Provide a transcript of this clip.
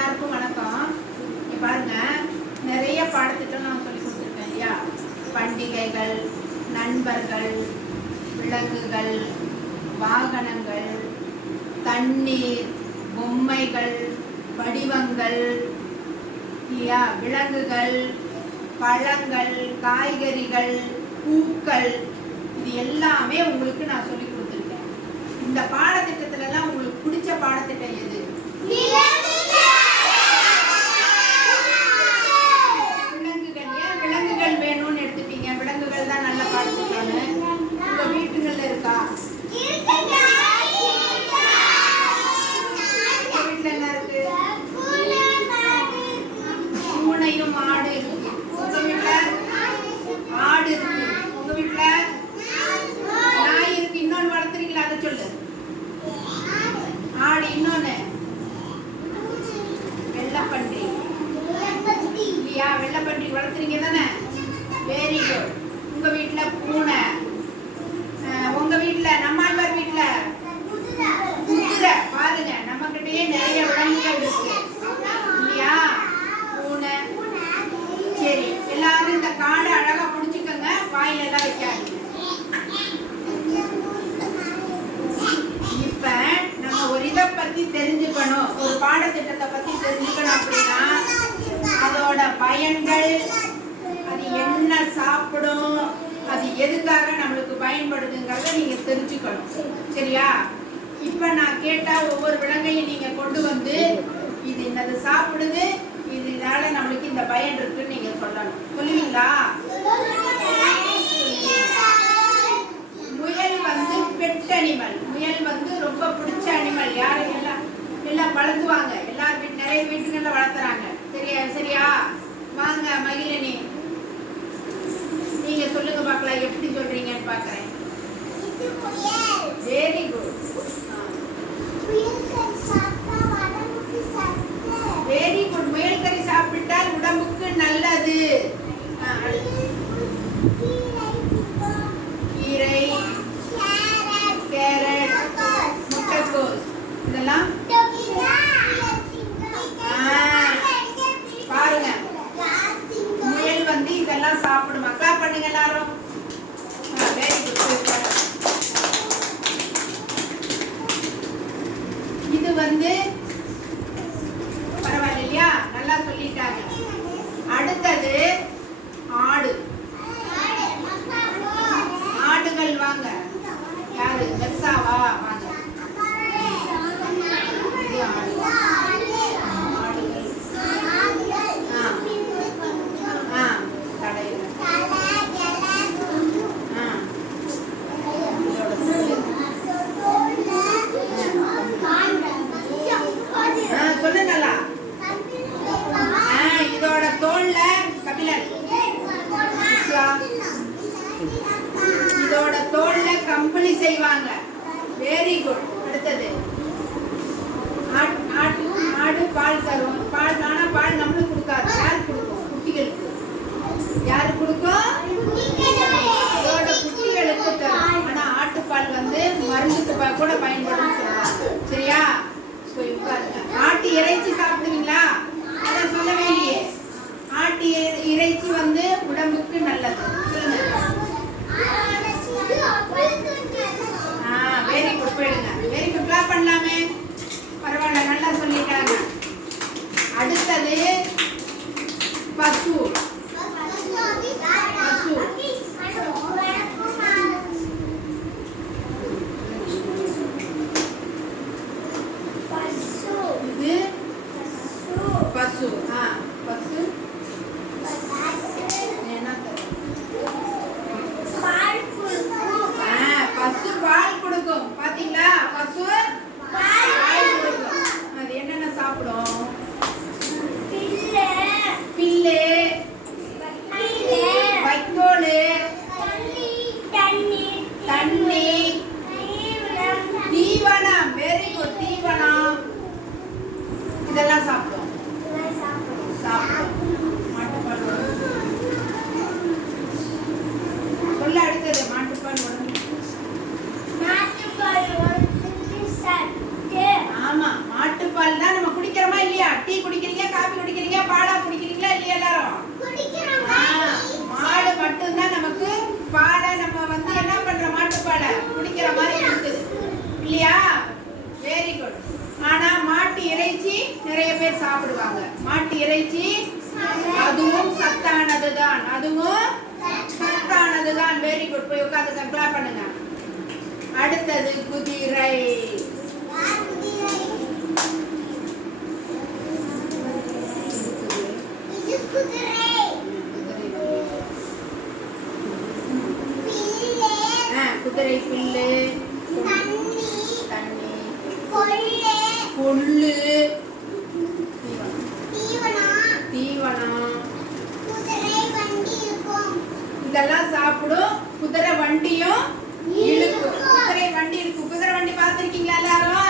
எல்லாருக்கும் வணக்கம். பாருங்க நிறைய பாடத்திட்டம் நான் சொல்லி கொடுத்துருக்கேன் இல்லையா? பண்டிகைகள் நண்பர்கள் விலங்குகள் வாகனங்கள் தண்ணீர் பொம்மைகள் வடிவங்கள் இல்லையா? விலங்குகள் பழங்கள் காய்கறிகள் பூக்கள் இது எல்லாமே உங்களுக்கு நான் சொல்லி கொடுத்துருக்கேன். இந்த பாடத்திட்டத்துலலாம் உங்களுக்கு பிடிச்ச பாடத்திட்டம் எது விலங்குகள் ஏன் விலங்குகள் வேணும்னு எடுத்துட்டீங்க விலங்குகள் தான் நல்ல பாடத்திட்டம்னு உங்க வீட்டுங்கள்ல இருக்கா உங்க வீட்டுல என்ன இருக்கு பூனையும் ஆடு இருக்கு உங்க வீட்டுல ஆடு இருக்கு உங்க வீட்டுல நாய் இருக்கு இன்னொன்னு வளர்த்துறீங்களா அதை சொல்லு ஆடு இன்னொன்னு வெள்ளப்பன்றி இல்லையா வெள்ளப்பன்றி வளர்த்துறீங்க தானே வெரி குட் உங்க வீட்டுல பூனை அஹ், உங்க வீட்டுல நம்மாழ்வார் வீட்டுல குதிரை பாருங்க நம்ம கிட்டயே நிறைய விலங்குகள் இருக்கு இல்லையா பூனை சரி எல்லாரும் இந்த காடை அழகா புடிச்சுக்கோங்க வாயில எல்லாம் வைக்காதீங்க இப்ப நம்ம ஒரு இதை பத்தி தெரிஞ்சுக்கணும் ஒரு பாடத்திட்டத்தை பத்தி தெரிஞ்சுக்கணும் அப்படின்னா அதோட பயன்கள். அது என்ன சாப்பிடும் அது எதுக்காக நம்மளுக்கு பயன்படுதுங்கிறத நீங்க தெரிஞ்சுக்கணும். சரியா? இப்ப நான் கேட்டா ஒவ்வொரு விலங்கையும் நீங்க கொண்டு வந்து இது என்னது சாப்பிடுது இதனால நம்மளுக்கு இந்த பயன் இருக்குன்னு நீங்க சொல்லணும். சொல்லுவீங்களா முயல் வந்து பெட் அனிமல் முயல் வந்து ரொம்ப பிடிச்ச அனிமல் யாரு எல்லாம் எல்லாம் வளர்த்துவாங்க எல்லார் வீட்டு நிறைய வீட்டுகள்ல வளர்த்துறாங்க சரியா சரியா வாங்க மகிழனி. நீங்க சொல்லுங்க பார்க்கலாம் எப்படி சொல்றீங்கன்னு பார்க்கறேன் வெரி குட் வெரி குட் முயல் கறி சாப்பிட்டால் உடம்புக்கு நல்லது ஆ, அடுத்து. கீரை கேரட் முட்டைக்கோஸ் இதெல்லாம் பாருங்க முயல் வந்து இதெல்லாம் சாப்பிடுமா கிளாப் பண்ணுங்க எல்லாரும் வெரி குட் இது வந்து பரவாயில்லையா? நல்லா சொல்லிட்டாங்க. அடுத்தது ஆடு ஆடுகள் வாங்க யாரு மெர்சாவா வாங்க இது ஆடு ஆடுகள் ஆ கடையில் ஆ இதோட சொல்லு. ஆ சொல்லு நல்லா ஆ இதோட தோல்ல கபிலன் இஸ்லா. இதோட கம்பெனி கம்பளி செய்வாங்க. வெரி குட் அடுத்தது. ஆட்- ஆட்டு ஆடு பால் தரும். பால் ஆனா பால் நம்மளுக்கு கொடுக்காது. யார் கொடுக்கும்? குட்டிகளுக்கு. யாரு கொடுக்கும்? அதோட குட்டிகளுக்கு தரும். ஆனா ஆட்டுப்பால் வந்து மருந்துக்கு கூட பயன்படும் சரியா? ஆட்டு இறைச்சி சாப்பிடுவீங்களா? அதை சொல்லவே இல்லையே. ஆட்டு இறைச்சி வந்து உடம்புக்கு நல்லது சொல்லுங்க ஆ வெரி குட் போயிடுங்க வெரி குட் கிளாப் பண்ணலாமே பரவாயில்ல நல்லா சொல்லிட்டாங்க அடுத்தது பசு இது பசு ஆ பசு பசு பால் கொடுக்கும். பாத்தீங்களா? பசு பால் கொடுக்கும். அது என்னென்ன சாப்பிடும்? சாப்பிடுவாங்க. மாட்டு இறைச்சி அதுவும் சத்தானதுதான். அதுவும் சத்தானதுதான். வெரி குட் போய் உட்காந்து கிளாப் பண்ணுங்க. அடுத்தது குதிரை. குதிரை புல்லு தண்ணி கொள்ளு இதெல்லாம் சாப்பிடும். குதிரை வண்டியும் குதிரை வண்டி இருக்கு. குதிரை வண்டி பார்த்துருக்கீங்களா எல்லாரும்?